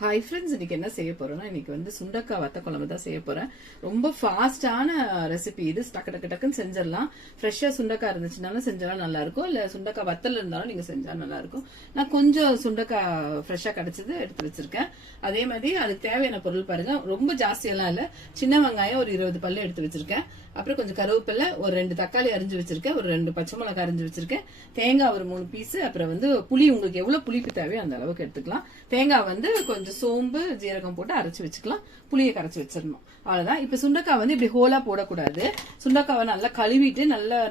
Hi friends, இன்னைக்கு என்ன செய்ய போறோம்னா, இன்னைக்கு வந்து சுண்டக்காய் வத்த குழம்பு தான் செய்ய போறேன். ரொம்ப ஃபாஸ்டான ரெசிபி இது. டக்கு டக்கு டக்குன்னு செஞ்சிடலாம். ஃப்ரெஷ்ஷா சுண்டக்காய் இருந்துச்சுனாலும் செஞ்சாலும் நல்லா இருக்கும், இல்ல சுண்டக்காய் வத்தல் இருந்தாலும் நீங்க செஞ்சா நல்லா இருக்கும். நான் கொஞ்சம் சுண்டக்காய் ஃப்ரெஷ்ஷா கிடைச்சது எடுத்து வச்சிருக்கேன். அதே மாதிரி அதுக்கு தேவையான பொருள் பாருங்க, ரொம்ப ஜாஸ்தியெல்லாம் இல்ல. சின்ன வெங்காயம் ஒரு 20 பல்லு எடுத்து வச்சிருக்கேன். அப்புறம் கொஞ்சம் கருவேப்பிலை, ஒரு 2 தக்காளி அரிஞ்சு வச்சிருக்கேன், ஒரு 2 பச்சை மிளகாய் அரிஞ்சு வச்சிருக்கேன், தேங்காய் ஒரு 3 பீஸ், அப்புறம் வந்து புளி உங்களுக்கு எவ்வளவு புளிப்பு தேவையோ அந்த அளவுக்கு எடுத்துக்கலாம். தேங்காய் வந்து கொஞ்சம் சோம்பு ஜீரகம் போட்டு அரைச்சு வச்சுக்கலாம். புளியை கரைச்சு வச்சிடணும். அவ்வளவுதான். இப்ப சுண்டக்காய் வந்து இப்படி ஹோலா போடக்கூடாது. சுண்டக்காவை நல்லா கழுவிட்டு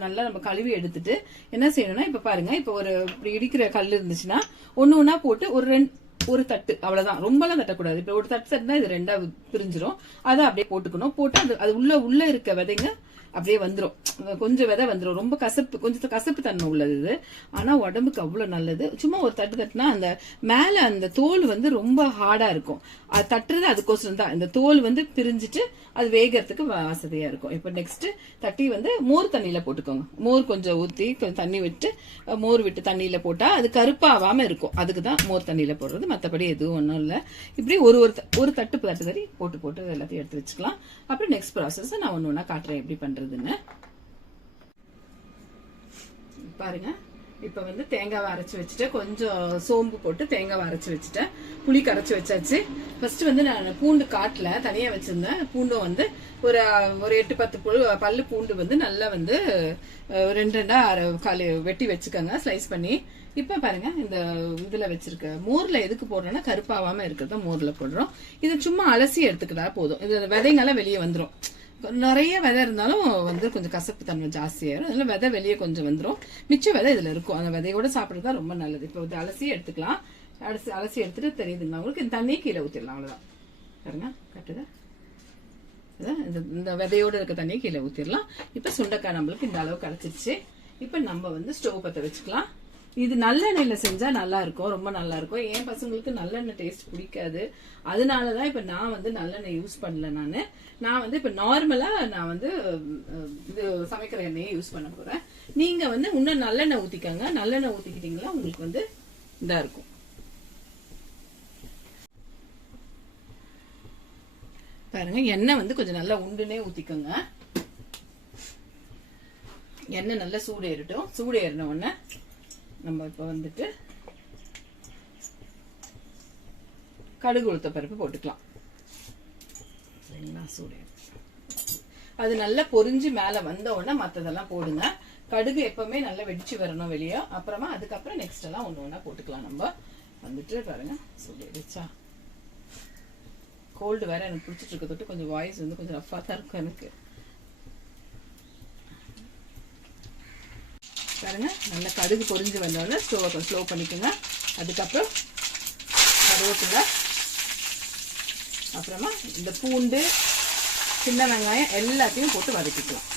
நல்லா நம்ம கழுவி எடுத்துட்டு என்ன செய்யணும்னா, இப்ப பாருங்க, இப்ப ஒரு இப்படி இடிக்கிற கல் இருந்துச்சுன்னா ஒண்ணு ஒன்னா போட்டு ஒரு தட்டு, அவ்வளவுதான். ரொம்ப எல்லாம் தட்டக்கூடாது. இப்ப ஒரு தட்டு தட்டுனா இது 2ஆ பிரிஞ்சிரும். அதை அப்படியே போட்டுக்கணும். போட்டு அது உள்ள இருக்க விதைங்க அப்படியே வந்துரும். கொஞ்சம் விதை வந்துரும். ரொம்ப கசப்பு, கொஞ்சம் கசப்பு தன்மை உள்ளது இது. ஆனா உடம்புக்கு அவ்வளவு நல்லது. சும்மா ஒரு தட்டு தட்டுனா அந்த மேல அந்த தோல் வந்து ரொம்ப ஹார்டா இருக்கும். அது தட்டுறது அதுக்கோசரம் தான். இந்த தோல் வந்து பிரிஞ்சிட்டு அது வேகிறதுக்கு வசதியா இருக்கும். இப்ப நெக்ஸ்ட் தட்டி வந்து மோர் தண்ணியில போட்டுக்கோங்க. மோர் கொஞ்சம் ஊத்தி கொஞ்சம் தண்ணி விட்டு மோர் விட்டு தண்ணியில போட்டா அது கருப்பாவாம இருக்கும். அதுக்குதான் மோர் தண்ணியில போடுறது. மத்தபடி எதுவும் ஒன்றும் இல்லை. இப்படி ஒரு தட்டு தறி போட்டு எல்லாத்தையும் எடுத்து வச்சுக்கலாம். அப்புறம் நெக்ஸ்ட் ப்ராசஸ் நான் ஒண்ணு ஒண்ணா காட்டுறேன் எப்படி பண்றதுன்னு. பாருங்க, இப்ப வந்து தேங்காவை அரைச்சு வச்சுட்டு கொஞ்சம் சோம்பு போட்டு தேங்காவை அரைச்சு வச்சுட்டேன். புளி கரைச்சு வச்சாச்சு. ஃபர்ஸ்ட் வந்து நான் பூண்டு காட்டுல தனியா வச்சிருந்தேன். பூண்டும் வந்து ஒரு 8-10 பல்லு பூண்டு வந்து நல்லா வந்து 2-2ஆ வெட்டி வச்சுக்கோங்க, ஸ்லைஸ் பண்ணி. இப்ப பாருங்க, இந்த இதுல வச்சிருக்க மோர்ல எதுக்கு போடுறோம்னா, கருப்பாவாம இருக்கிறத மோர்ல போடுறோம். இது சும்மா அலசி எடுத்துக்கிட்டா போதும். இது விதைங்கெல்லாம் வெளியே வந்துடும். நிறைய விதை இருந்தாலும் வந்து கொஞ்சம் கசப்பு தன்மை ஜாஸ்தியாயிரும். அதனால விதை வெளியே கொஞ்சம் வந்துடும். மிச்ச விதை இதுல இருக்கும். அந்த விதையோட சாப்பிடுறது தான் ரொம்ப நல்லது. இப்போ வந்து அலசி எடுத்துக்கலாம். அலசி எடுத்துட்டு தெரியுதுங்களா உங்களுக்கு, இந்த தண்ணியை கீழே ஊத்திடலாம். அவ்வளவுதான். பாருங்க, கட்டுது. இந்த விதையோட இருக்க தண்ணியை கீழே ஊத்திடலாம். இப்ப சுண்டைக்காய் நம்மளுக்கு இந்த அளவு கிடைச்சிருச்சு. இப்ப நம்ம வந்து ஸ்டவ் பத்த வச்சுக்கலாம். இது நல்லெண்ணெயில செஞ்சா நல்லா இருக்கும், ரொம்ப நல்லா இருக்கும். என் பசங்களுக்கு நல்லெண்ணெய் டேஸ்ட் பிடிக்காது. அதனாலதான் இப்ப நான் வந்து நல்லெண்ணெய் யூஸ் பண்ணல. நான் வந்து இப்ப நார்மலா நான் வந்து இது சமைக்கிற எண்ணெயை யூஸ் பண்ண போறேன். நீங்க வந்து இன்னும் நல்லெண்ணெய் ஊத்திக்கங்க. நல்லெண்ணெய் ஊத்திக்கிட்டீங்களா உங்களுக்கு வந்து இதா இருக்கும். பாருங்க, எண்ணெய் வந்து கொஞ்சம் நல்லா உண்டுனே ஊத்திக்கோங்க. எண்ணெய் நல்லா சூடு ஏறிட்டோம். சூடு ஏறின உடனே நம்ம இப்ப வந்துட்டு கடுகு உளுத்த பருப்பு போட்டுக்கலாம். சரிங்களா? சூடு அது நல்லா பொரிஞ்சு மேல வந்த உடனே மத்ததெல்லாம் போடுங்க. கடுகு எப்பவுமே நல்லா வெடிச்சு வரணும் வெளியே. அப்புறமா அதுக்கப்புறம் நெக்ஸ்ட் எல்லாம் ஒண்ணு ஒண்ணா போட்டுக்கலாம். நம்ம வந்துட்டு பாருங்க, சூடு எடுச்சா. கோல்டு வேற எனக்கு பிடிச்சிட்டு இருக்க தொட்டு கொஞ்சம் வாய்ஸ் வந்து கொஞ்சம் ரஃபா தான் இருக்கும் எனக்கு. பாருங்க, நல்ல கடுகு பொரிஞ்சு வந்தோடனே ஸ்டோவை ஸ்லோ பண்ணிக்கோங்க. அதுக்கப்புறம் கருவேப்பிலை, அப்புறமா இந்த பூண்டு, சின்ன வெங்காயம் எல்லாத்தையும் போட்டு வதக்கிக்கலாம்.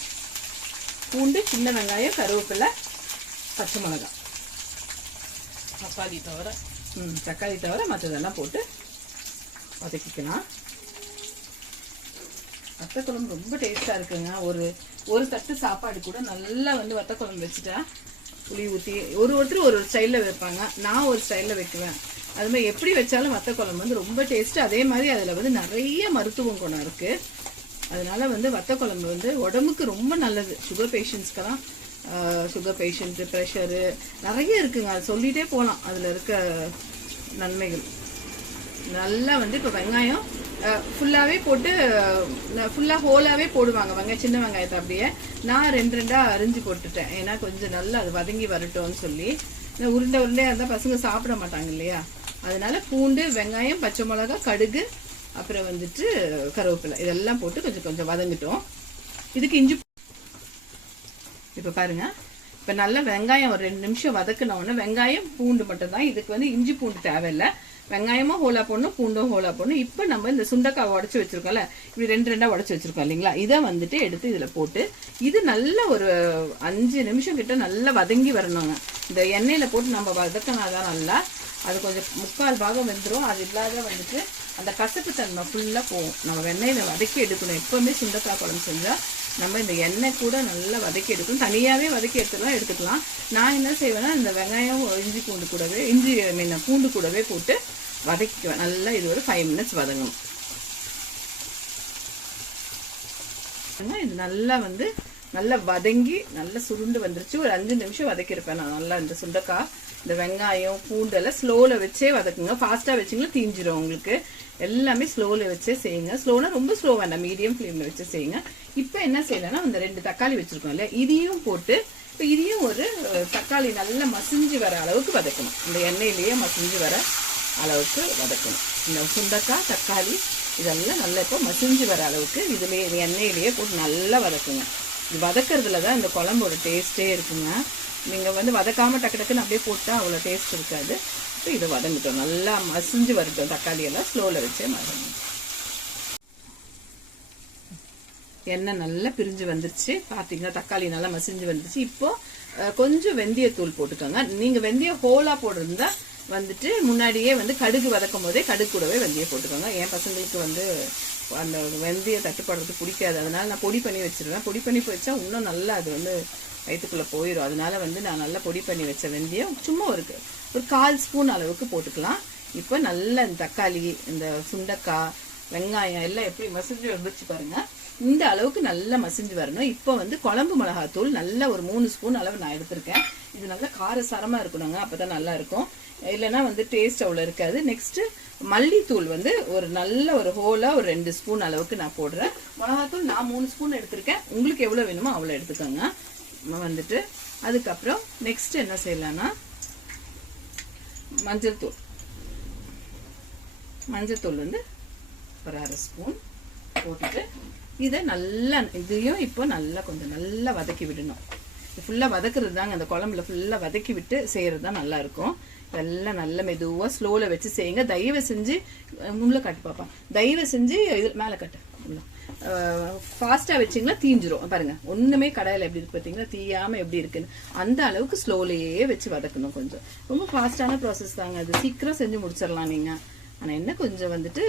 பூண்டு, சின்ன வெங்காயம், கருவேப்பிலை, பச்சை மிளகாய், தக்காளி தவிர மற்றதெல்லாம் போட்டு வதக்கிக்கலாம். வத்த குழம்பு ரொம்ப டேஸ்டா இருக்குங்க. ஒரு தட்டு சாப்பாடு கூட நல்லா வந்து வத்த குழம்பு வச்சுட்டா புளி ஊற்றி ஒருத்தர் ஒரு ஸ்டைல்ல வைப்பாங்க. நான் ஒரு ஸ்டைல்ல வைக்குவேன். அது மாதிரி எப்படி வச்சாலும் வத்த குழம்பு வந்து ரொம்ப டேஸ்ட். அதே மாதிரி அதுல வந்து நிறைய மருத்துவ குணம் இருக்கு. அதனால வந்து வத்த குழம்பு வந்து உடம்புக்கு ரொம்ப நல்லது. சுகர் பேஷண்ட்ஸ்க்கெல்லாம், சுகர் பேஷண்ட், ப்ரெஷரு நிறைய இருக்குங்க. அது சொல்லிட்டே போகலாம் அதுல இருக்க நன்மைகள். நல்லா வந்து இப்போ வெங்காயம் ஃபுல்லாவே போட்டு ஃபுல்லா ஹோலாவே போடுவாங்க. வெங்காயம், சின்ன வெங்காயத்தை அப்படியே நான் 2-2ஆ அரிஞ்சு போட்டுட்டேன். ஏன்னா கொஞ்சம் நல்லா அது வதங்கி வரட்டும்னு சொல்லி. உருண்டையா இருந்தா பசங்க சாப்பிட மாட்டாங்க இல்லையா? அதனால பூண்டு, வெங்காயம், பச்சை மிளகாய், கடுகு, அப்புறம் வந்துட்டு கருவேப்பிலை இதெல்லாம் போட்டு கொஞ்சம் வதங்கிட்டோம். இதுக்கு இஞ்சி. இப்ப பாருங்க, இப்ப நல்லா வெங்காயம் ஒரு 2 நிமிஷம் வதக்கின உடனே வெங்காயம் பூண்டு மட்டும் தான். இதுக்கு வந்து இஞ்சி பூண்டு தேவையில்லை. வெங்காயமும் ஹோலா போடணும், பூண்டும் ஹோலா போடணும். இப்ப நம்ம இந்த சுண்டக்காய் உடச்சு வச்சிருக்கோம்ல, இப்படி 2-2ஆ உடச்சு வச்சிருக்கோம் இல்லைங்களா? இதை வந்துட்டு எடுத்து இதுல போட்டு இது நல்ல ஒரு 5 நிமிஷம் கிட்ட நல்லா வதங்கி வரணுங்க. இந்த எண்ணெயில போட்டு நம்ம வதக்கினாதான் நல்லா அது கொஞ்சம் 3/4 பாகம் வெந்துடும். அது இல்லாத வந்துட்டு அந்த கசப்பு தன்மை ஃபுல்லா போகும். நம்ம வெண்ணெயில வதக்கி எடுக்கணும். எப்பவுமே சுண்டக்காய் குழம்பு செஞ்சா நம்ம இந்த எண்ணெய் கூட நல்லா வதக்கி எடுக்கணும். தனியாவே வதக்கி எடுத்துக்கலாம். நான் என்ன செய்வேன்னா, இந்த வெங்காயம், இஞ்சி பூண்டு கூடவே பூண்டு கூடவே போட்டு வதக்கிக்குவேன். நல்லா இது ஒரு 5 minutes வதங்கணும். இது நல்லா வந்து நல்லா வதங்கி நல்லா சுருண்டு வந்துருச்சு. ஒரு 5 நிமிஷம் வதக்கியிருப்பேன் நான். நல்லா இந்த சுண்டைக்காய் இந்த வெங்காயம் பூண்டெல்லாம் ஸ்லோல வச்சே வதக்குங்க. ஃபாஸ்டா வச்சிங்கன்னா தீஞ்சிரும் உங்களுக்கு. எல்லாமே ஸ்லோல வச்சே செய்யுங்க. ஸ்லோனா ரொம்ப ஸ்லோ வேண்டாம், மீடியம் ஃப்ளேம்ல வச்சு செய்யுங்க. இப்போ என்ன செய்யலாம்னா அந்த 2 தக்காளி வச்சிருக்கோம் இல்லையா, இதையும் போட்டு இப்போ இதையும் ஒரு தக்காளி நல்லா மசிஞ்சு வர அளவுக்கு வதக்கணும். இந்த எண்ணெயிலேயே மசிஞ்சு வர அளவுக்கு வதக்கணும். இந்த சுண்டைக்காய் தக்காளி இதெல்லாம் நல்லா இப்போ மசிஞ்சு வர அளவுக்கு இதுலேயே எண்ணெயிலேயே போட்டு நல்லா வதக்குங்க. இது வதக்கிறதுல தான் இந்த குழம்போட டேஸ்ட்டே இருக்குங்க. நீங்கள் வந்து வதக்காமல் டக்கு டக்குன்னு அப்படியே போட்டால் அவ்வளோ டேஸ்ட் இருக்காது. இப்போ இதை வதங்கிட்டோம், நல்லா மசிஞ்சு வரட்டும். தக்காளியெல்லாம் ஸ்லோவில் வச்சே வதங்கணும். எண்ணெய் நல்லா பிரிஞ்சு வந்துருச்சு பார்த்தீங்கன்னா, தக்காளி நல்லா மசிஞ்சு வந்துருச்சு. இப்போ கொஞ்சம் வெந்தயத்தூள் போட்டுக்கோங்க. நீங்கள் வெந்தயம் ஹோலாக போட்டிருந்தா வந்துட்டு முன்னாடியே வந்து கடுகு வதக்கும் போதே கடுகு கூடவே வெந்தயம் போட்டுக்கோங்க. என் பசங்களுக்கு வந்து அந்த வெந்தயம் தட்டுப்படுறது பிடிக்காது, அதனால நான் பொடி பண்ணி வச்சிருவேன். பொடி பண்ணி வச்சா இன்னும் நல்லா அது வந்து வயிற்றுக்குள்ளே போயிடும். அதனால வந்து நான் நல்லா பொடி பண்ணி வச்ச வெந்தயம் சும்மா ஒரு 1/4 ஸ்பூன் அளவுக்கு போட்டுக்கலாம். இப்போ நல்லா இந்த தக்காளி இந்த சுண்டைக்காய் வெங்காயம் எல்லாம் எப்படி மசிஞ்சு வந்துச்சு பாருங்க. இந்த அளவுக்கு நல்லா மசிஞ்சு வரணும். இப்போ வந்து குழம்பு மிளகாத்தூள் நல்ல ஒரு 3 ஸ்பூன் அளவு நான் எடுத்திருக்கேன். இது நல்லா காரசாரமாக இருக்கணுங்க, அப்போ தான் நல்லா இருக்கும். இல்லைன்னா வந்து டேஸ்ட் அவ்வளோ இருக்காது. நெக்ஸ்ட்டு மல்லித்தூள் வந்து ஒரு நல்ல ஒரு ஹோலாக ஒரு 2 ஸ்பூன் அளவுக்கு நான் போடுறேன். மிளகாத்தூள் நான் 3 ஸ்பூன் எடுத்திருக்கேன். உங்களுக்கு எவ்வளோ வேணுமோ அவ்வளோ எடுத்துக்கோங்க. வந்துட்டு அதுக்கப்புறம் நெக்ஸ்ட் என்ன செய்யலாம்னா மஞ்சள் தூள் வந்து ஒரு 1/2 ஸ்பூன் போட்டுட்டு இதை நல்லா இதையும் இப்போ நல்லா கொஞ்சம் நல்லா வதக்கி விடணும். ஃபுல்லாக வதக்குறது தாங்க அந்த குழம்புல ஃபுல்லாக வதக்கி விட்டு செய்கிறது தான் நல்லாயிருக்கும். இதெல்லாம் நல்ல மெதுவாக ஸ்லோவில் வச்சு செய்யுங்க. தயவு செஞ்சு முள்ள கட்டு பாப்பா, தயவு செஞ்சு இது மேலே கட்டு ஃபாஸ்ட்டாக வச்சிங்களா தீஞ்சிரும். பாருங்க ஒன்றுமே கடாயில் எப்படி இருக்கு பார்த்தீங்களா, தீயாமல் எப்படி இருக்குன்னு. அந்த அளவுக்கு ஸ்லோலையே வச்சு வதக்கணும். கொஞ்சம் ரொம்ப ஃபாஸ்ட்டான ப்ராசஸ் தாங்க அது, சீக்கிரம் செஞ்சு முடிச்சிடலாம் நீங்கள். ஆனால் என்ன கொஞ்சம் வந்துட்டு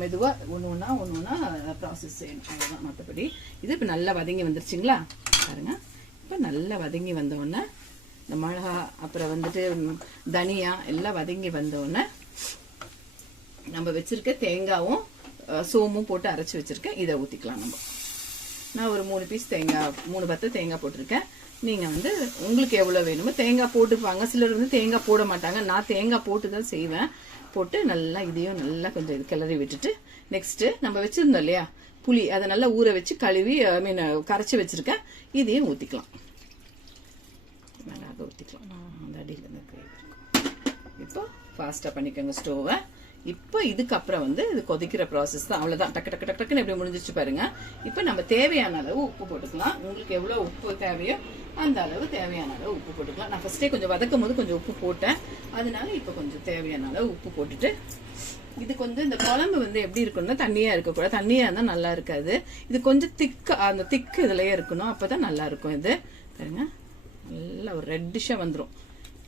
மெதுவாக ஒன்று ஒன்றா ப்ராசஸ் செய்யணும், அவ்வளோதான். மற்றபடி இது இப்போ நல்லா வதங்கி வந்துருச்சுங்களா பாருங்க. இப்போ நல்லா வதங்கி வந்தோடனே இந்த மிளகா அப்புறம் வந்துட்டு தனியா எல்லாம் வதங்கி வந்தோடனே நம்ம வச்சிருக்க தேங்காவும் சோமும் போட்டு அரைச்சி வச்சிருக்கேன், இதை ஊற்றிக்கலாம். நான் ஒரு 3 பீஸ் தேங்காய் 3 பத்து தேங்காய் போட்டிருக்கேன். நீங்கள் வந்து உங்களுக்கு எவ்வளோ வேணுமோ தேங்காய் போட்டுப்பாங்க, சிலர் வந்து தேங்காய் போட மாட்டாங்க. நான் தேங்காய் போட்டு தான் செய்வேன். போட்டு நல்லா இதையும் நல்லா கொஞ்சம் இது கிளறி விட்டுட்டு நெக்ஸ்ட்டு நம்ம வச்சுருந்தோம் இல்லையா புளி, அதை நல்லா ஊற வச்சு கழுவி கரைச்சி வச்சுருக்கேன், இதையும் ஊற்றிக்கலாம். மிளகாய் ஊற்றிக்கலாம். அந்த அடியில் இருந்து இப்போ ஃபாஸ்ட்டாக பண்ணிக்கோங்க ஸ்டோவை. இப்போ இதுக்கப்புறம் வந்து இது கொதிக்கிற ப்ராசஸ் தான், அவ்வளோதான். டக்கு டக்கு டக்குன்னு எப்படி முடிஞ்சிச்சு பாருங்க. இப்போ நம்ம தேவையான அளவு உப்பு போட்டுக்கலாம். உங்களுக்கு எவ்வளோ உப்பு தேவையோ அந்த அளவு தேவையான அளவு உப்பு போட்டுக்கலாம். நான் ஃபர்ஸ்டே கொஞ்சம் வதக்கும் போது கொஞ்சம் உப்பு போட்டேன், அதனால இப்போ கொஞ்சம் தேவையான அளவு உப்பு போட்டுட்டு இது கொஞ்சம் இந்த குழம்பு வந்து எப்படி இருக்கணும்னா தண்ணியாக இருக்கக்கூடாது, தண்ணியாக இருந்தால் நல்லா இருக்காது. இது கொஞ்சம் அந்த திக்கு இதுலயே இருக்கணும், அப்போ தான் நல்லா இருக்கும். இது பாருங்க நல்லா ஒரு ரெட்டிஷாக வந்துடும்.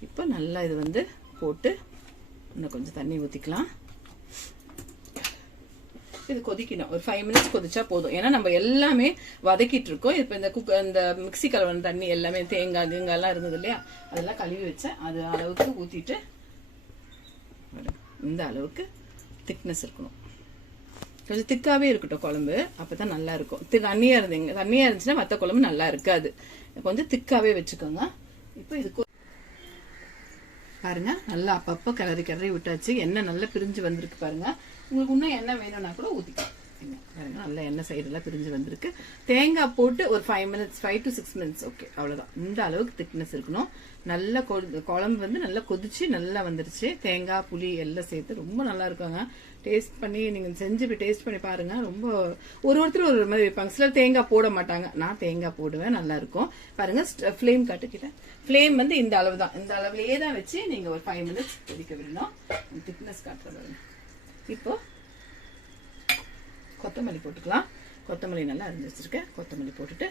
இப்போ நல்லா இது வந்து போட்டு இன்னும் கொஞ்சம் தண்ணி ஊற்றிக்கலாம். இது கொதிக்கணும், ஒரு 5 minutes கொதிச்சா போதும். ஏன்னா நம்ம எல்லாமே வதக்கிட்டு இருக்கோம். இப்போ இந்த மிக்சி கலவன தண்ணி எல்லாமே தேங்காய் எல்லாம் இருந்தது இல்லையா, அதெல்லாம் கழுவி வச்சேன். அது அளவுக்கு ஊற்றிட்டு இந்த அளவுக்கு திக்னஸ் இருக்கணும். கொஞ்சம் திக்காவே இருக்கட்டும் குழம்பு, அப்பதான் நல்லா இருக்கும். தண்ணியா இருந்துச்சுன்னா மற்ற குழம்பு நல்லா இருக்காது. கொஞ்சம் திக்காவே வச்சுக்கோங்க. இப்போ இதுக்கு பாருங்க நல்லா அப்பப்போ கிளறி விட்டாச்சு. எண்ணெய் நல்லா பிரிஞ்சு வந்திருக்கு பாருங்க. உங்களுக்கு இன்னும் எண்ணெய் வேணும்னா கூட ஊற்றிக்கலாம். பாருங்க நல்லா எண்ணெய் சைடெல்லாம் பிரிஞ்சு வந்திருக்கு. தேங்காய் போட்டு ஒரு 5 to 6 minutes ஓகே, அவ்வளோதான். இந்த அளவுக்கு திக்னஸ் இருக்கணும். நல்லா குழம்பு வந்து நல்லா கொதிச்சு நல்லா வந்துருச்சு. தேங்காய் புளி எல்லாம் சேர்த்து ரொம்ப நல்லா இருக்குங்க. டேஸ்ட் பண்ணி நீங்கள் செஞ்சு டேஸ்ட் பண்ணி பாருங்க. ரொம்ப ஒருத்தர் ஒரு மாதிரி வைப்பாங்க, சிலர் தேங்காய் போட மாட்டாங்க. நான் தேங்காய் போடுவேன், நல்லா இருக்கும். பாருங்க ஃப்ளேம் காட்டுக்கிட்டேன். ஃப்ளேம் வந்து இந்த அளவு தான், இந்த அளவுலேயே தான் வச்சு நீங்கள் ஒரு 5 minutes கொதிக்க விடணும். திக்னஸ் காட்டுறது. இப்போ கொத்தமல்லி போட்டுக்கலாம். கொத்தமல்லி நல்லா அரிஞ்சு வச்சிருக்கேன். கொத்தமல்லி போட்டுட்டு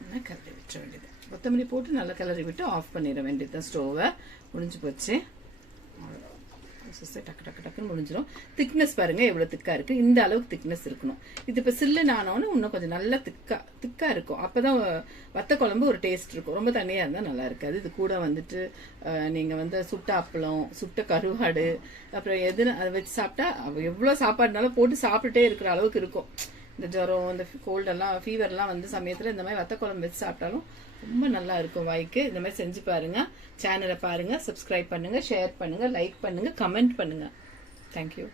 நல்லா கிளறி விட்டுற வேண்டியது. கொத்தமல்லி போட்டு நல்லா கிளறி விட்டு ஆஃப் பண்ணிட வேண்டியது தான். ஸ்டோவை முடிஞ்சு போச்சு. டக்கு டக்கு டக்குன்னு முடிஞ்சிடும். திக்னஸ் பாருங்க எவ்வளவு திக்கா இருக்கு. இந்த அளவுக்கு திக்னஸ் இருக்கணும். இது இப்ப சில்லுன்னு ஆனோன்னு இன்னும் கொஞ்சம் நல்லா திக்கா இருக்கும். அப்பதான் வத்த குழம்பு ஒரு டேஸ்ட் இருக்கும். ரொம்ப தண்ணியா இருந்தா நல்லா இருக்காது. இது கூட வந்துட்டு நீங்க வந்து சுட்ட அப்பளம், சுட்ட கருவாடு, அப்புறம் எது அதை வச்சு சாப்பிட்டா எவ்வளவு சாப்பாடுனாலும் போட்டு சாப்பிட்டுட்டே இருக்கிற அளவுக்கு இருக்கும். இந்த ஜுரம், இந்த கோல்டெல்லாம், ஃபீவர்லாம் வந்து சமயத்துல இந்த மாதிரி வத்த குழம்பு வச்சு சாப்பிட்டாலும் ரொம்ப நல்லா இருக்கும் வாய்க்கு. இந்த மாதிரி செஞ்சு பாருங்க. சேனலை பாருங்க, சப்ஸ்கிரைப் பண்ணுங்க, ஷேர் பண்ணுங்க, லைக் பண்ணுங்க, கமெண்ட் பண்ணுங்க. தேங்க்யூ.